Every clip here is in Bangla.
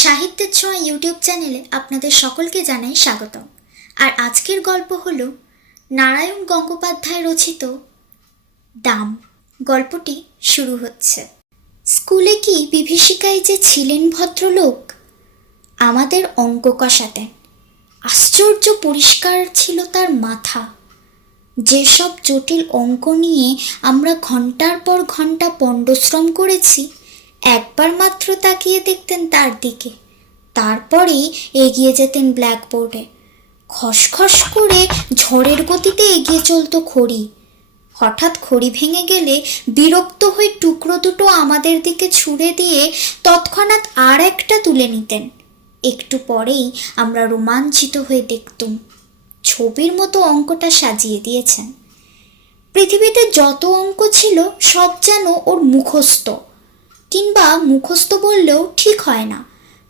সাহিত্যের ছোঁয়া ইউটিউব চ্যানেলে আপনাদের সকলকে জানাই স্বাগতম। আর আজকের গল্প হল নারায়ণ গঙ্গোপাধ্যায় রচিত দাম। গল্পটি শুরু হচ্ছে। স্কুলে কি বিভীষিকায় যে ছিলেন ভদ্রলোক? আমাদের অঙ্ক কষাতেন। আশ্চর্য পরিষ্কার ছিল তার মাথা। যেসব জটিল অঙ্ক নিয়ে আমরা ঘণ্টার পর ঘণ্টা পণ্ডশ্রম করেছি একবার মাত্র তাকিয়ে দেখতেন তার দিকে। তারপরেই এগিয়ে যেতেন ব্ল্যাকবোর্ডে। খসখস করে ঝড়ের গতিতে এগিয়ে চলতো খড়ি। হঠাৎ খড়ি ভেঙে গেলে বিরক্ত হয়ে টুকরো দুটো আমাদের দিকে ছুঁড়ে দিয়ে তৎক্ষণাৎ আর একটা তুলে নিতেন। একটু পরেই আমরা রোমাঞ্চিত হয়ে দেখতুম, ছবির মতো অঙ্কটা সাজিয়ে দিয়েছেন। পৃথিবীতে যত অঙ্ক ছিল, সব যেন ওর মুখস্থ। কিংবা মুখস্থ বললেও ঠিক হয় না।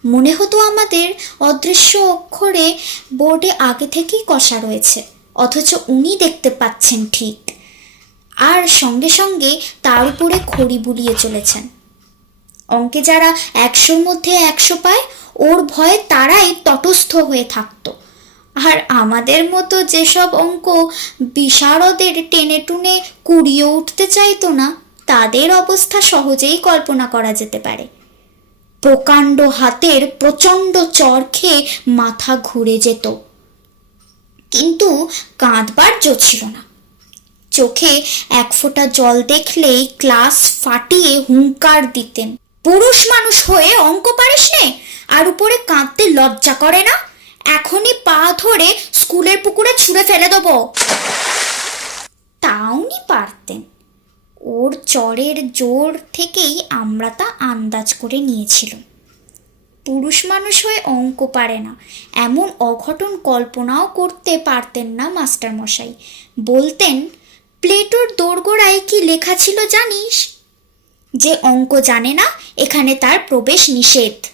মনে হতো আমাদের অদৃশ্য অক্ষরে বোর্ডে আগে থেকেই কষা রয়েছে, অথচ উনি দেখতে পাচ্ছেন ঠিক। আর সঙ্গে সঙ্গে তার উপরে খড়ি বুলিয়ে চলেছেন। অঙ্কে যারা একশোর মধ্যে একশো পায়, ওর ভয়ে তারাই তটস্থ হয়ে থাকতো। আর আমাদের মতো যেসব অঙ্ক বিশারদের টেনে টুনে কুড়িয়ে উঠতে চাইতো না তাদের অবস্থা সহজেই কল্পনা করা যেতে পারে। প্রকাণ্ড হাতের প্রচণ্ড চর খেয়ে মাথা ঘুরে যেত। কিন্তু কাঁদবার জো ছিল না। চোখে এক ফোঁটা জল দেখলেই ক্লাস ফাটিয়ে হুঙ্কার দিতেন। পুরুষ মানুষ হয়ে অঙ্ক পারিস নে? আর উপরে কাঁদতে লজ্জা করে না? এখনই পা ধরে স্কুলের পুকুরে ছুঁড়ে ফেলে দেবো। তাওনি পারতেন। ওর চরের জোর থেকেই আমরা তা আন্দাজ করে নিয়েছিলাম। পুরুষ মানুষ হয়ে অঙ্ক পারে না। এমন অঘটন কল্পনাও করতে পারতেন না মাস্টারমশাই। বলতেন, প্লেটোর দোরগোড়ায় কি লেখা ছিল জানিস? যে অঙ্ক জানে না, এখানে তার প্রবেশ নিষেধ।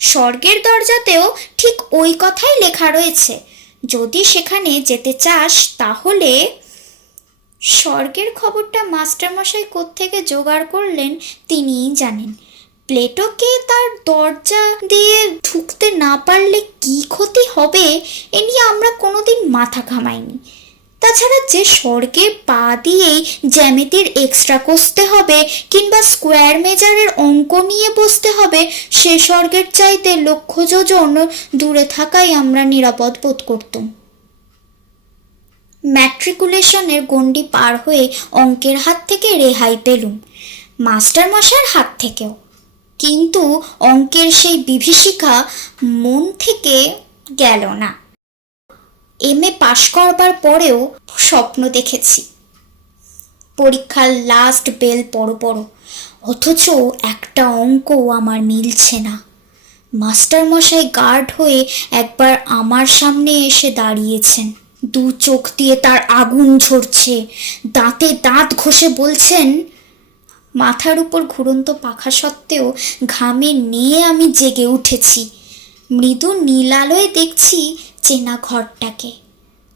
স্বর্গের দরজাতেও ঠিক ওই কথাই লেখা রয়েছে। যদি সেখানে যেতে চাস, তাহলে স্বর্গের খবরটা মাস্টারমশাই কোত্থেকে জোগাড় করলেন তিনিই জানেন। প্লেটোকে তার দরজা দিয়ে ঢুকতে না পারলে কি ক্ষতি হবে এ নিয়ে আমরা কোনোদিন মাথা ঘামাইনি। তাছাড়া যে স্বর্গে পা দিয়েই জ্যামিতির এক্সট্রা কষতে হবে কিংবা স্কোয়ার মেজারের অঙ্ক নিয়ে বসতে হবে, সে স্বর্গের চাইতে লক্ষ যোজন দূরে থাকাই আমরা নিরাপদ বোধ করতাম। ম্যাট্রিকুলেশনের গণ্ডি পার হয়ে অঙ্কের হাত থেকে রেহাই পেলুম মাস্টার মশার হাত থেকেও। কিন্তু অঙ্কের সেই বিভীষিকা মন থেকে গেল না। এম এ পাশ করবার পরেও স্বপ্ন দেখেছি। পরীক্ষার লাস্ট বেল পড়ো পড়ো, অথচ একটা অঙ্কও আমার মিলছে না। মাস্টারমশাই গার্ড হয়ে একবার আমার সামনে এসে দাঁড়িয়েছেন। দু চোখ দিয়ে তার আগুন ঝরছে। দাঁতে দাঁত ঘষে বলছেন, মাথার উপর ঘুরন্ত পাখা সত্ত্বেও ঘামে নিয়ে আমি জেগে উঠেছি। মৃদু নীল আলোয় দেখছি চেনা ঘরটাকে।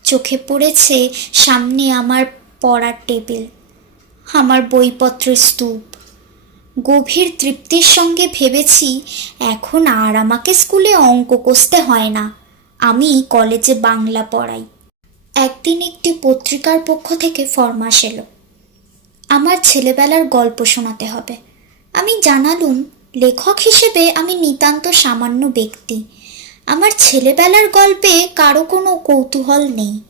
চোখে পড়েছে সামনে আমার পড়ার টেবিল, আমার বইপত্রের স্তূপ। গভীর তৃপ্তির সঙ্গে ভেবেছি, এখন আর আমাকে স্কুলে অঙ্ক কষতে হয় না। আমি কলেজে বাংলা পড়াই। একদিন একটি পত্রিকার পক্ষ থেকে ফরমাস এলো আমার ছেলেবেলার গল্প শোনাতে হবে। আমি জানালুম, লেখক হিসেবে আমি নিতান্ত সামান্য ব্যক্তি। আমার ছেলেবেলার গল্পে কারও কোনো কৌতূহল নেই।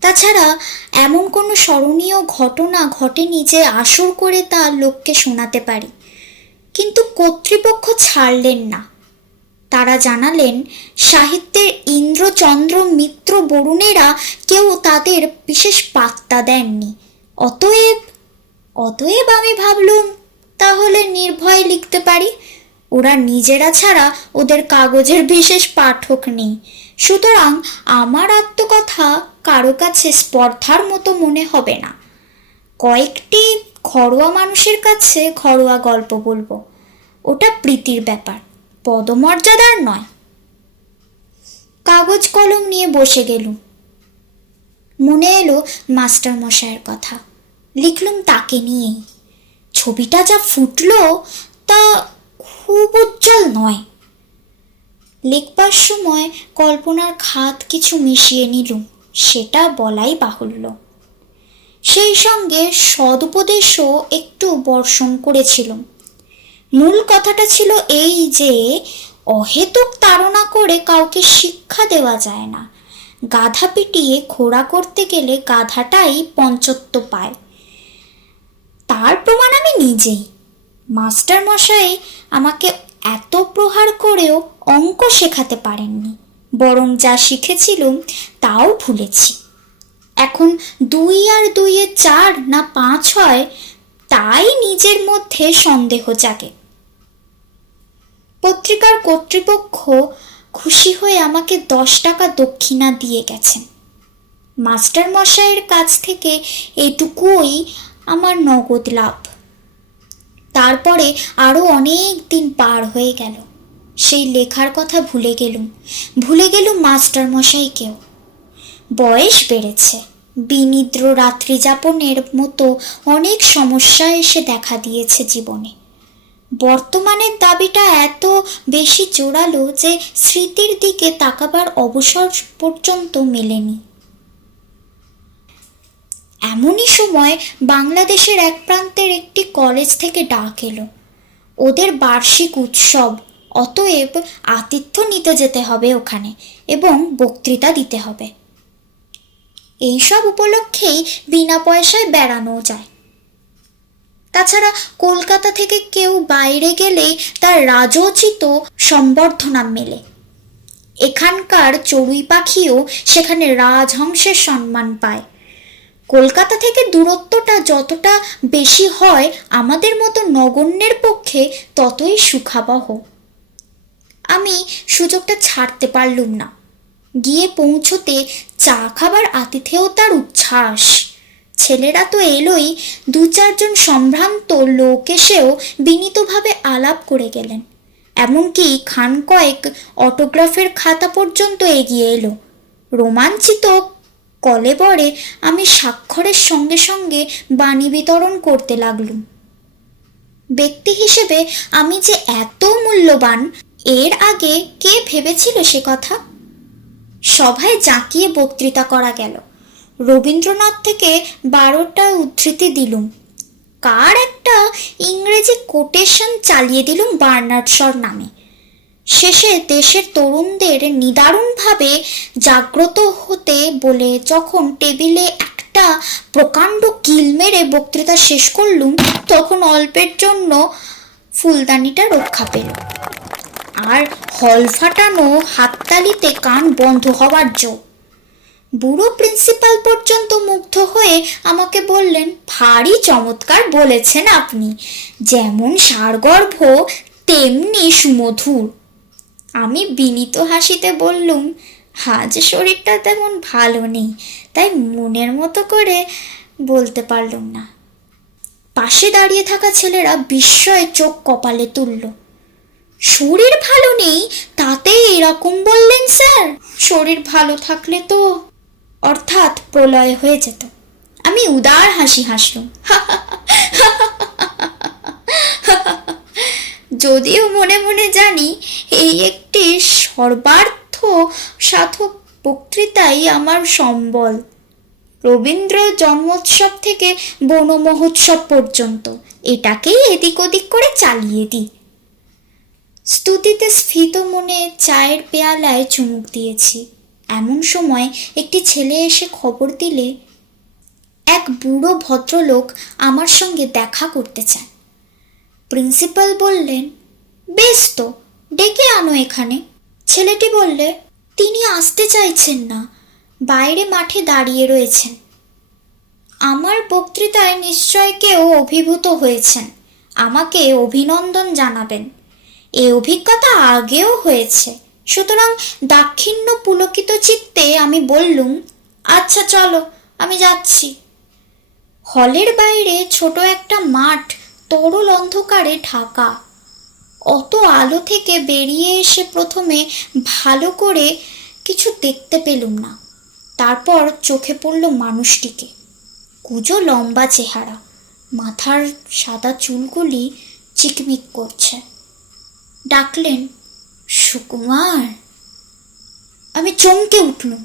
তাছাড়া এমন কোনো স্মরণীয় ঘটনা ঘটেনি যে আসর করে তা লোককে শোনাতে পারি। কিন্তু কর্তৃপক্ষ ছাড়লেন না। তারা জানালেন, সাহিত্যের ইন্দ্রচন্দ্র মিত্র, বরুণেরা কেউ তাদের বিশেষ পাত্তা দেননি। অতএব অতএব আমি ভাবলুম, তাহলে নির্ভয় লিখতে পারি। ওরা নিজেরা ছাড়া ওদের কাগজের বিশেষ পাঠক নেই। সুতরাং আমার আত্মকথা কারও কাছে স্পর্ধার মতো মনে হবে না। কয়েকটি ঘরোয়া মানুষের কাছে ঘরোয়া গল্প বলব। ওটা প্রীতির ব্যাপার। পদমর্যাদার নয়। কাগজ কলম নিয়ে বসে গেলুম। মনে এলো মাস্টার মশাইয়ের কথা। লিখলুম তাকে নিয়েই ছবিটা যা ফুটলো তা খুব উজ্জ্বল নয়। লিখবার সময় কল্পনার খাত কিছু মিশিয়ে নিলুম, সেটা বলাই বাহুল্য। সেই সঙ্গে সদুপদেশও একটু বর্ষণ করেছিলাম। মূল কথাটা ছিল এই যে, অহেতুক তাড়না করে কাউকে শিক্ষা দেওয়া যায় না। গাধা পিটিয়ে খোড়া করতে গেলে গাধাটাই পঞ্চত্ব পায়। তার প্রমাণ আমি নিজেই। মাস্টার মশাই আমাকে এত প্রহার করেও অঙ্ক শেখাতে পারেননি। বরং যা শিখেছিলুম তাও ভুলেছি। এখন দুই আর দুইয়ে চার না পাঁচ হয়, তাই নিজের মধ্যে সন্দেহ জাগে। পত্রিকার কর্তৃপক্ষ খুশি হয়ে আমাকে দশ টাকা দক্ষিণা দিয়ে গেছেন মাস্টার মশাইয়ের কাছ থেকে এটুকুই আমার নগদ লাভ। তারপরে আরও অনেক দিন পার হয়ে গেল। সেই লেখার কথা ভুলে গেলুম। ভুলে গেলুম মাস্টার মশাইকেও বয়স বেড়েছে। বিনিদ্র রাত্রি যাপনের মতো অনেক সমস্যা এসে দেখা দিয়েছে জীবনে। বর্তমানের দাবিটা এত বেশি জোরালো যে স্মৃতির দিকে তাকাবার অবসর পর্যন্ত মেলেনি। এমনই সময় বাংলাদেশের এক প্রান্তের একটি কলেজ থেকে ডাক এলো। ওদের বার্ষিক উৎসব, অতএব আতিথ্য নিতে যেতে হবে ওখানে এবং বক্তৃতা দিতে হবে। এইসব উপলক্ষেই বিনা পয়সায় বেড়ানোও যায়। তাছাড়া কলকাতা থেকে কেউ বাইরে গেলেই তার রাজোচিত সম্বর্ধনা মেলে। এখানকার চড়ুই পাখিও সেখানে রাজহংসের সম্মান পায়। কলকাতা থেকে দূরত্বটা যতটা বেশি হয় আমাদের মতো নগণ্যের পক্ষে ততই সুখাবহ। আমি সুযোগটা ছাড়তে পারলুম না। গিয়ে পৌঁছতে চা খাবার আতিথেয়তার উচ্ছ্বাস ছেলেরা তো এলোই, দু চারজন সম্ভ্রান্ত লোক এসেও বিনীতভাবে আলাপ করে গেলেন। এমনকি খান কয়েক অটোগ্রাফের খাতা পর্যন্ত এগিয়ে এলো। রোমাঞ্চিত কলেবরে আমি স্বাক্ষরের সঙ্গে সঙ্গে বাণী বিতরণ করতে লাগলুম। ব্যক্তি হিসেবে আমি যে এত মূল্যবান, এর আগে কে ভেবেছিল সে কথা? সভায় জাঁকিয়ে বক্তৃতা করা গেল। রবীন্দ্রনাথ থেকে বারোটা উদ্ধৃতি দিলুম। কার একটা ইংরেজি কোটেশন চালিয়ে দিলুম বার্নার্ড নামে। শেষে দেশের তরুণদের নিদারুণভাবে জাগ্রত হতে বলে যখন টেবিলে একটা প্রকাণ্ড কিল মেরে বক্তৃতা শেষ করলুম, তখন অল্পের জন্য ফুলদানিটা রক্ষা পেল আর হল ফাটানো হাততালিতে কান বন্ধ হওয়ার জো বুড়ো প্রিন্সিপাল পর্যন্ত মুগ্ধ হয়ে আমাকে বললেন, ভারী চমৎকার বলেছেন আপনি। যেমন সারগর্ভ, তেমনি সুমধুর। আমি বিনীত হাসিতে বললুম, আজ শরীরটা তেমন ভালো নেই, তাই মনের মতো করে বলতে পারলুম না। পাশে দাঁড়িয়ে থাকা ছেলেরা বিস্ময়ে চোখ কপালে তুলল, শরীর ভালো নেই তাতে এরকম বললেন স্যার? শরীর ভালো থাকলে তো অর্থাৎ প্রলয় হয়ে যেত। আমি উদার হাসি হাসলুম। যদিও মনে মনে জানি, এই একটি সর্বার্থ সাধক বক্তৃতাই আমার সম্বল। রবীন্দ্র জন্মোৎসব থেকে বন মহোৎসব পর্যন্ত এটাকেই এদিক ওদিক করে চালিয়ে দিই। স্তুতিতে স্ফীত মনে চায়ের পেয়ালায় চুমুক দিয়েছি। এমন সময় একটি ছেলে এসে খবর দিলে, এক বুড়ো ভদ্রলোক আমার সঙ্গে দেখা করতে চান। প্রিন্সিপাল বললেন, বেশ তো, ডেকে আনো এখানে। ছেলেটি বললে, তিনি আসতে চাইছেন না, বাইরে মাঠে দাঁড়িয়ে রয়েছেন। আমার বক্তৃতায় নিশ্চয় কেউ অভিভূত হয়েছেন, আমাকে অভিনন্দন জানাবেন। এ অভিজ্ঞতা আগেও হয়েছে সুতরাং দাক্ষিণ্য পুলকিত চিত্তে আমি বললুম আচ্ছা চলো, আমি যাচ্ছি। হলের বাইরে ছোট একটা মাঠ তরল অন্ধকারে ঢাকা। অত আলো থেকে বেরিয়ে এসে প্রথমে ভালো করে কিছু দেখতে পেলুম না। তারপর চোখে পড়ল মানুষটিকে। কুজো লম্বা চেহারা, মাথার সাদা চুলগুলি চিকমিক করছে। ডাকলেন সুকুমার, আমি চমকে উঠলুম।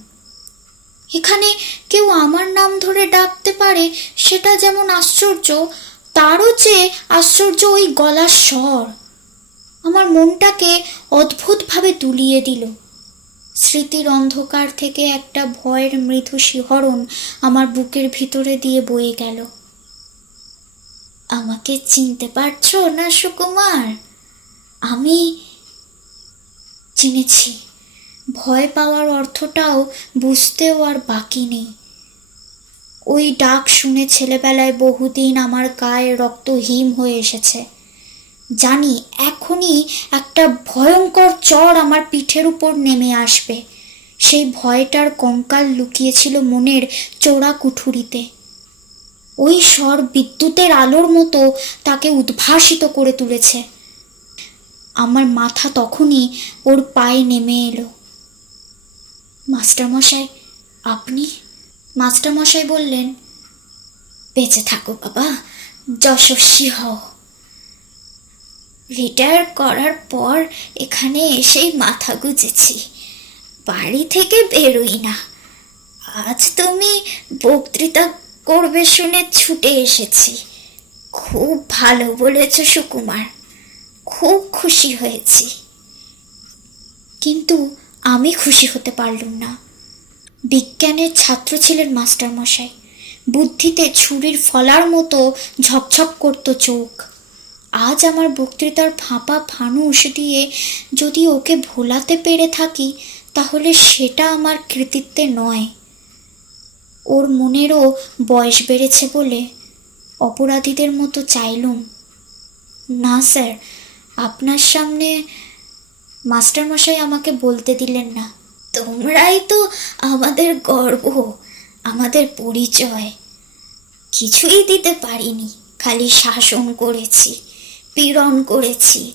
এখানে কেউ আমার নাম ধরে ডাকতে পারে, সেটা যেমন আশ্চর্য, তারও চেয়ে আশ্চর্য ওই গলার স্বর। আমার মনটাকে অদ্ভুতভাবে দুলিয়ে দিল। স্মৃতির অন্ধকার থেকে একটা ভয়ের মৃদু শিহরণ আমার বুকের ভিতরে দিয়ে বয়ে গেল। আমাকে চিনতে পারছ না সুকুমার? আমি চিনেছি। ভয় পাওয়ার অর্থটাও বুঝতেও আর বাকি নেই। ওই ডাক শুনে ছেলেবেলায় বহুদিন আমার গায়ে রক্ত হিম হয়ে এসেছে। জানি এখনই একটা ভয়ঙ্কর চর আমার পিঠের উপর নেমে আসবে। সেই ভয়টার কঙ্কাল লুকিয়েছিল মনের চোরা কুঠুরিতে। ওই স্বর বিদ্যুতের আলোর মতো তাকে উদ্ভাসিত করে তুলেছে। আমার মাথা তখনই ওর পায়ে নেমে এলো। মাস্টারমশাই, আপনি? মাস্টারমশাই বললেন, বেঁচে থাকো বাবা, যশস্বী হও। রিটায়ার করার পর এখানে এসেই মাথা গুজেছি। বাড়ি থেকে বেরোই না। আজ তুমি বক্তৃতা করবে শুনে ছুটে এসেছি। খুব ভালো বলেছ সুকুমার। খুব খুশি হয়েছি। কিন্তু আমি খুশি হতে পারলুম না। বিজ্ঞানের ছাত্র ছিলেন মাস্টারমশাই। বুদ্ধিতে ছুরির ফলার মতো ঝকঝক করত চোখ। আজ আমার বক্তৃতার ফাঁপা ফানুস দিয়ে যদি ওকে ভোলাতে পেরে থাকি, তাহলে সেটা আমার কৃতিত্বে নয়। ওর মনেরও বয়স বেড়েছে বলে অপরাধীদের মতো চাইলুম। না, স্যার আপনার সামনে মাস্টারমশাই আমাকে বলতে দিলেন না। তোমরাই তো আমাদের গর্ব, আমাদের পরিচয়। কিছুই দিতে পারিনি, খালি শাসন করেছি, পীড়ন করেছি।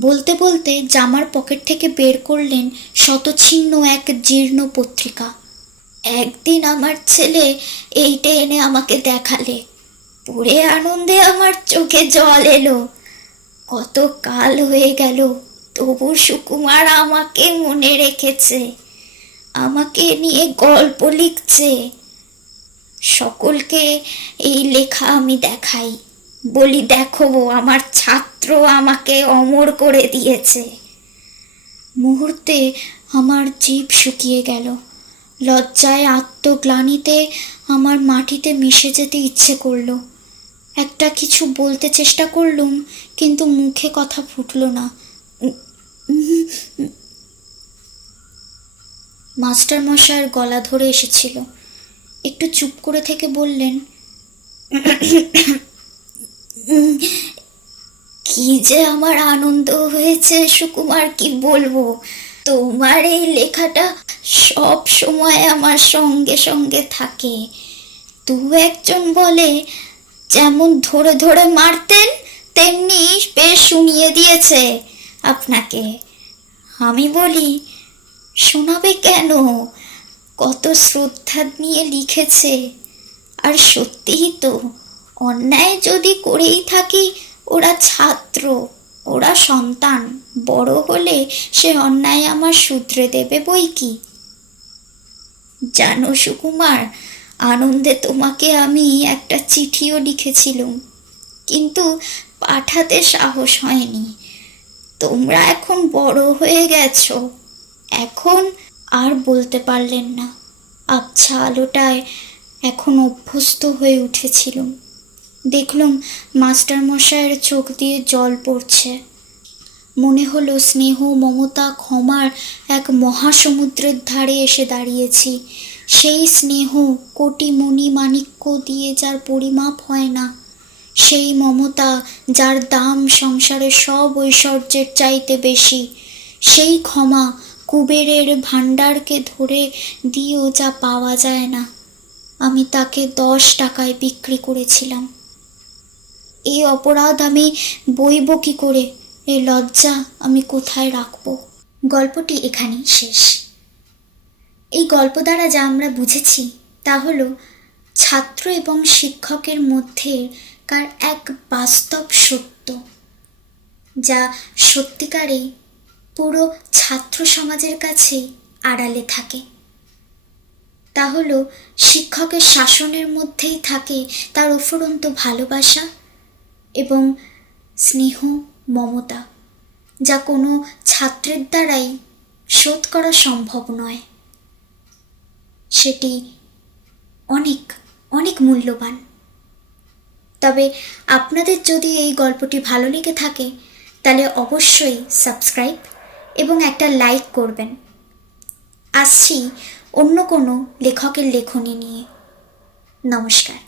বলতে বলতে জামার পকেট থেকে বের করলেন শতছিন্ন এক জীর্ণ পত্রিকা। একদিন আমার ছেলে এইটা এনে আমাকে দেখালে। পড়ে আনন্দে আমার চোখে জল এলো। কত কাল হয়ে গেল, তবু সুকুমার আমাকে মনে রেখেছে, আমাকে নিয়ে গল্প লিখছে। সকলকে এই লেখা আমি দেখাই। বলি, দেখো আমার ছাত্র আমাকে অমর করে দিয়েছে। মুহূর্তে আমার জীব শুকিয়ে গেল। লজ্জায় আত্মগ্লানিতে আমার মাটিতে মিশে যেতে ইচ্ছে করল। একটা কিছু বলতে চেষ্টা করলুম কিন্তু মুখে কথা ফুটলো না। মাস্টার মশাইয়ের গলা ধরে এসেছিল। একটু চুপ করে থেকে বললেন কি যে আমার আনন্দ হয়েছে সুকুমার, কি বলব? তোমার এই লেখাটা সব সময় আমার সঙ্গে সঙ্গে থাকে। দু একজন বলে, যেমন ধরে ধরে মারতেন তেমনি বেশ শুনিয়ে দিয়েছে আপনাকে। আমি বলি, শোনাবে কেন? কত শ্রদ্ধা নিয়ে লিখেছে। আর সত্যিই তো, অন্যায় যদি করেই থাকি, ওরা ছাত্র, ওরা সন্তান, বড় হলে সে অন্যায় আমার শুধরে দেবে বই কি? জানো সুকুমার, আনন্দে তোমাকে আমি একটা চিঠিও লিখেছিলুম। কিন্তু পাঠাতে সাহস হয়নি। তোমরা এখন বড় হয়ে গেছো। এখন আর বলতে পারলেন না। আবছা আলোটায় এখন অভ্যস্ত হয়ে উঠেছিলুম। দেখলুম মাস্টার মশাইয়ের চোখ দিয়ে জল পড়ছে। মনে হলো স্নেহ মমতা ক্ষমার এক মহাসমুদ্রের ধারে এসে দাঁড়িয়েছি। সেই স্নেহ কোটি মণি মাণিক্য দিয়ে যার পরিমাপ হয় না। সেই মমতা যার দাম সংসারে সব ঐশ্বর্যের চাইতে বেশি। সেই ক্ষমা কুবেরের ভাণ্ডারকে ধরে দিয়েও যা পাওয়া যায় না। আমি তাকে দশ টাকায় বিক্রি করেছিলাম। এই অপরাধ আমি বইব কি করে? এই লজ্জা আমি কোথায় রাখব? গল্পটি এখানেই শেষ। এই গল্প দ্বারা যা আমরা বুঝেছি তা হলো, ছাত্র এবং শিক্ষকের মধ্যে কার এক বাস্তব সত্য, যা সত্যিকারেই পুরো ছাত্র সমাজের কাছেই আড়ালে থাকে। তা হলো, শিক্ষকের শাসনের মধ্যেই থাকে তার অফুরন্ত ভালোবাসা এবং স্নেহ, মমতা, যা কোনো ছাত্রের দ্বারাই শোধ করা সম্ভব নয়। সেটি অনেক অনেক মূল্যবান। তবে আপনাদের যদি এই গল্পটি ভালো লেগে থাকে, তাহলে অবশ্যই সাবস্ক্রাইব এবং একটা লাইক করবেন। আসছি অন্য কোনো লেখকের লেখনী নিয়ে। নমস্কার।